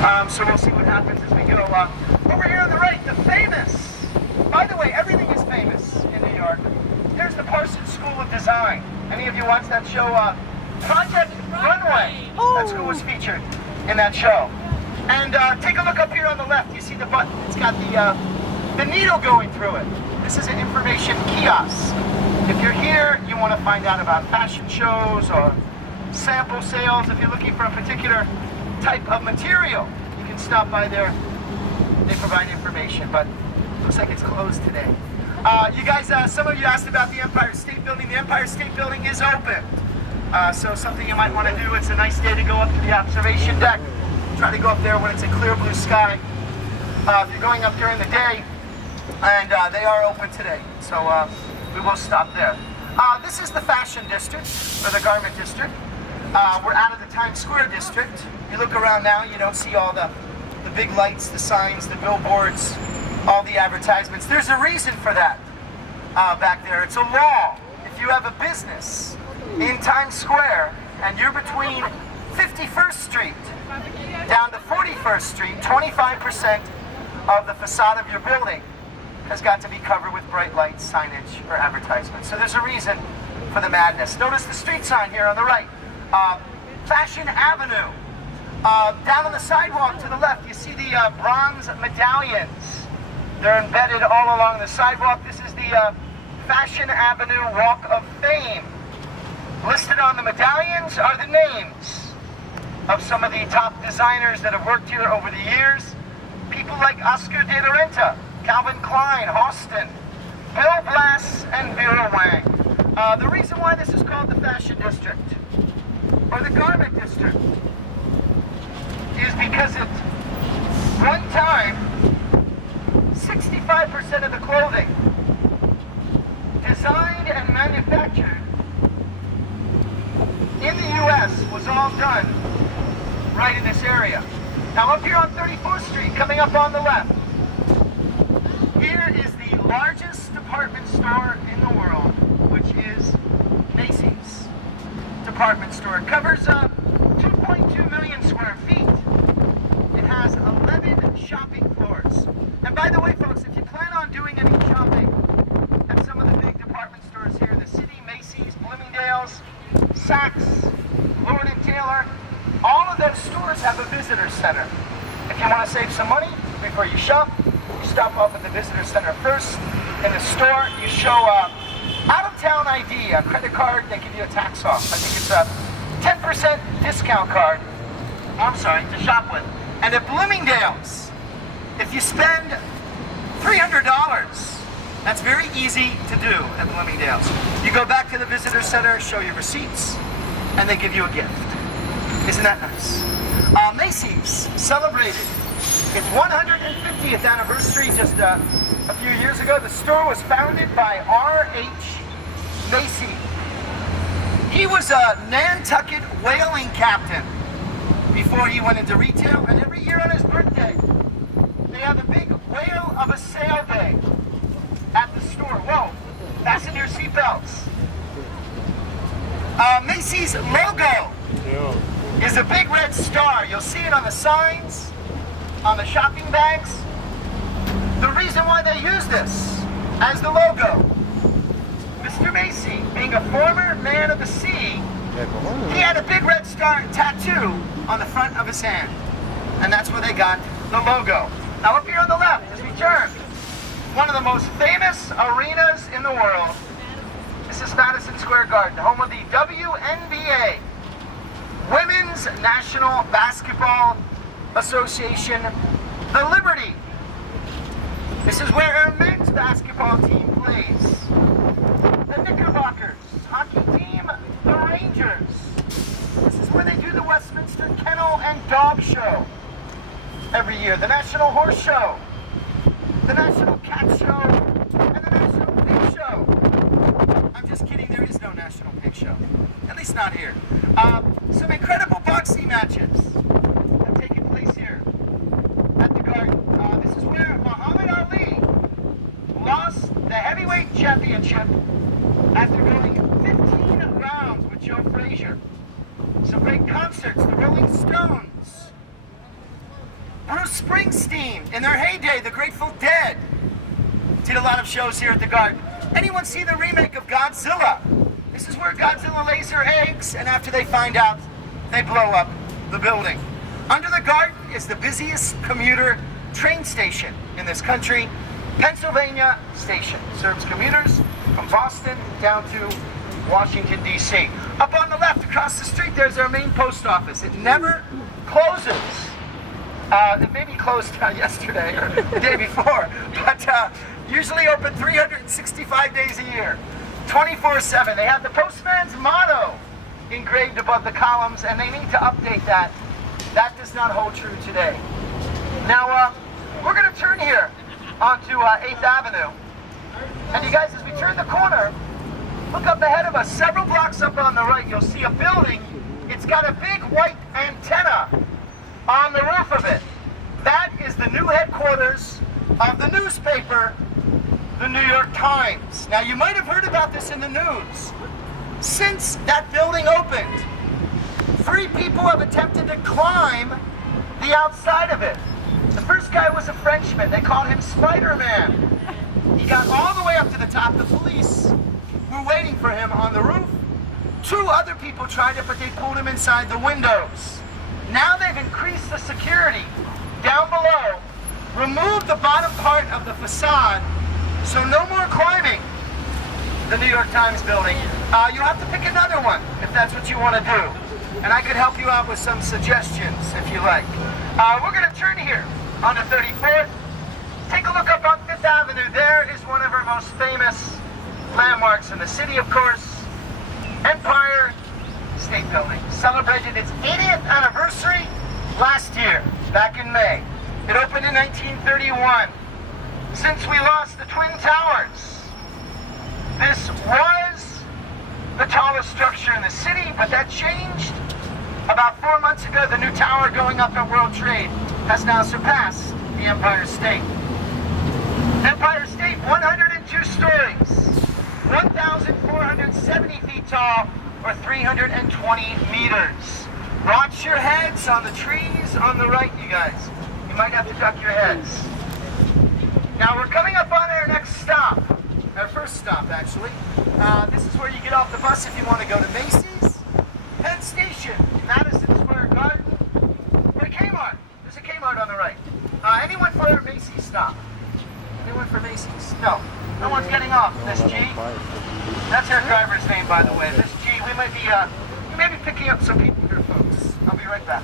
So we'll see what happens as we go. Over here on the right, the famous. By the way, everything is famous in New York. Here's the Parsons School of Design. Any of you watch that show, Project Runway? That school was featured in that show. And take a look up here on the left. You see the button? It's got the needle going through it. This is an information kiosk. If you're here, you want to find out about fashion shows or sample sales. If you're looking for a particular type of material, you can stop by there. They provide information, but looks like it's closed today. You guys, some of you asked about the Empire State Building. The Empire State Building is open. So something you might want to do, it's a nice day to go up to the observation deck. Try to go up there when it's a clear blue sky. If you're going up during the day, and they are open today, so we will stop there. This is the fashion district, or the garment district. We're out of the Times Square district. You look around now, you don't see all the big lights, the signs, the billboards, all the advertisements. There's a reason for that back there. It's a law. If you have a business in Times Square and you're between 51st Street down to 41st Street, 25% of the facade of your building has got to be covered with bright lights, signage, or advertisements. So there's a reason for the madness. Notice the street sign here on the right. Fashion Avenue. Down on the sidewalk to the left, you see the bronze medallions. They're embedded all along the sidewalk. This is the Fashion Avenue Walk of Fame. Listed on the medallions are the names of some of the top designers that have worked here over the years. People like Oscar de la Renta, Calvin Klein, Halston, Bill Blass, and Vera Wang. The reason why this is called the Fashion District, or the Garment District, is because at one time, 65% of the clothing designed and manufactured in the U.S. was all done right in this area. Now up here on 34th Street, coming up on the left, here is the largest department store in the world, which is Macy's department store. It covers 2.2 million square feet. It has 11 shopping floors. And by the way, folks, if you plan on doing any shopping at some of the big department stores here in the city, Macy's, Bloomingdale's, Saks, Lord & Taylor, all of those stores have a visitor center. If you want to save some money before you shop, you stop off at the visitor center first. In the store, you show out-of-town ID, a credit card, they give you a tax off. I think it's a 10% discount card, to shop with. And at Bloomingdale's, if you spend $300, that's very easy to do at Bloomingdale's. You go back to the visitor center, show your receipts, and they give you a gift. Isn't that nice? Macy's celebrated its 150th anniversary just a few years ago. The store was founded by R.H. Macy. He was a Nantucket whaling captain before he went into retail, and every year on his birthday, they have a big whale of a sail day at the store. Whoa, fasten your seatbelts. Macy's logo is a big red star. You'll see it on the signs, on the shopping bags. The reason why they use this as the logo, Mr. Macy, being a former man of the sea, he had a big red star tattoo on the front of his hand. And that's where they got the logo. Now up here on the left, as we turn, one of the most famous arenas in the world. This is Madison Square Garden, home of the WNBA, Women's National Basketball Association, the Liberty. This is where our men's basketball team plays. The Knickerbockers hockey team, the Rangers. This is where they do the Westminster Kennel and Dog Show every year. The National Horse Show, the National Cat Show, and the National Pig Show. I'm just kidding, there is no National Pig Show. At least not here. Some incredible boxing matches have taken place here at the Garden. This is where Muhammad Ali lost the heavyweight championship after going 15 rounds with Joe Frazier. Some great concerts, the Rolling Stones, Bruce Springsteen, in their heyday, the Grateful Dead, did a lot of shows here at the Garden. Anyone see the remake of Godzilla? This is where Godzilla lays her eggs, and after they find out, they blow up the building. Under the Garden is the busiest commuter train station in this country. Pennsylvania Station serves commuters from Boston down to Washington, D.C. Up on the left, across the street, there's our main post office. It never closes. It maybe closed yesterday or the day before, but usually open 365 days a year, 24/7. They have the postman's motto engraved above the columns, and they need to update that. That does not hold true today. Now, we're going to turn here onto 8th Avenue. And you guys, as we turn the corner, look up ahead of us. Several blocks up on the right, you'll see a building. It's got a big white antenna on the roof of it. That is the new headquarters of the newspaper, the New York Times. Now, you might have heard about this in the news. Since that building opened, 3 people have attempted to climb the outside of it. The first guy was a Frenchman. They called him Spider-Man. He got all the way up to the top. The police were waiting for him on the roof. 2 other people tried it, but they pulled him inside the windows. Now they've increased the security down below, removed the bottom part of the facade, so no more climbing the New York Times building. You'll have to pick another one if that's what you want to do. And I could help you out with some suggestions if you like. We're going to turn here on the 34th. Take a look up on 5th Avenue. There is one of our most famous landmarks in the city, of course, Empire State Building. Celebrated its 80th anniversary last year, back in May. It opened in 1931. Since we lost the Twin Towers, this was the tallest structure in the city, but that changed. About 4 months ago, the new tower going up at World Trade has now surpassed the Empire State. Empire State, 102 stories, 1,470 feet tall, or 320 meters. Watch your heads on the trees on the right, you guys. You might have to duck your heads. Now we're coming up on our next stop, our first stop actually. This is where you get off the bus if you want to go to Macy's. Penn Station, Madison Square Garden, or Kmart. There's a Kmart on the right. Anyone for a Macy's stop? Anyone for Macy's? No. No one's getting off. This G. That's our driver's name, by the way. This G. We may be picking up some people here, folks. I'll be right back.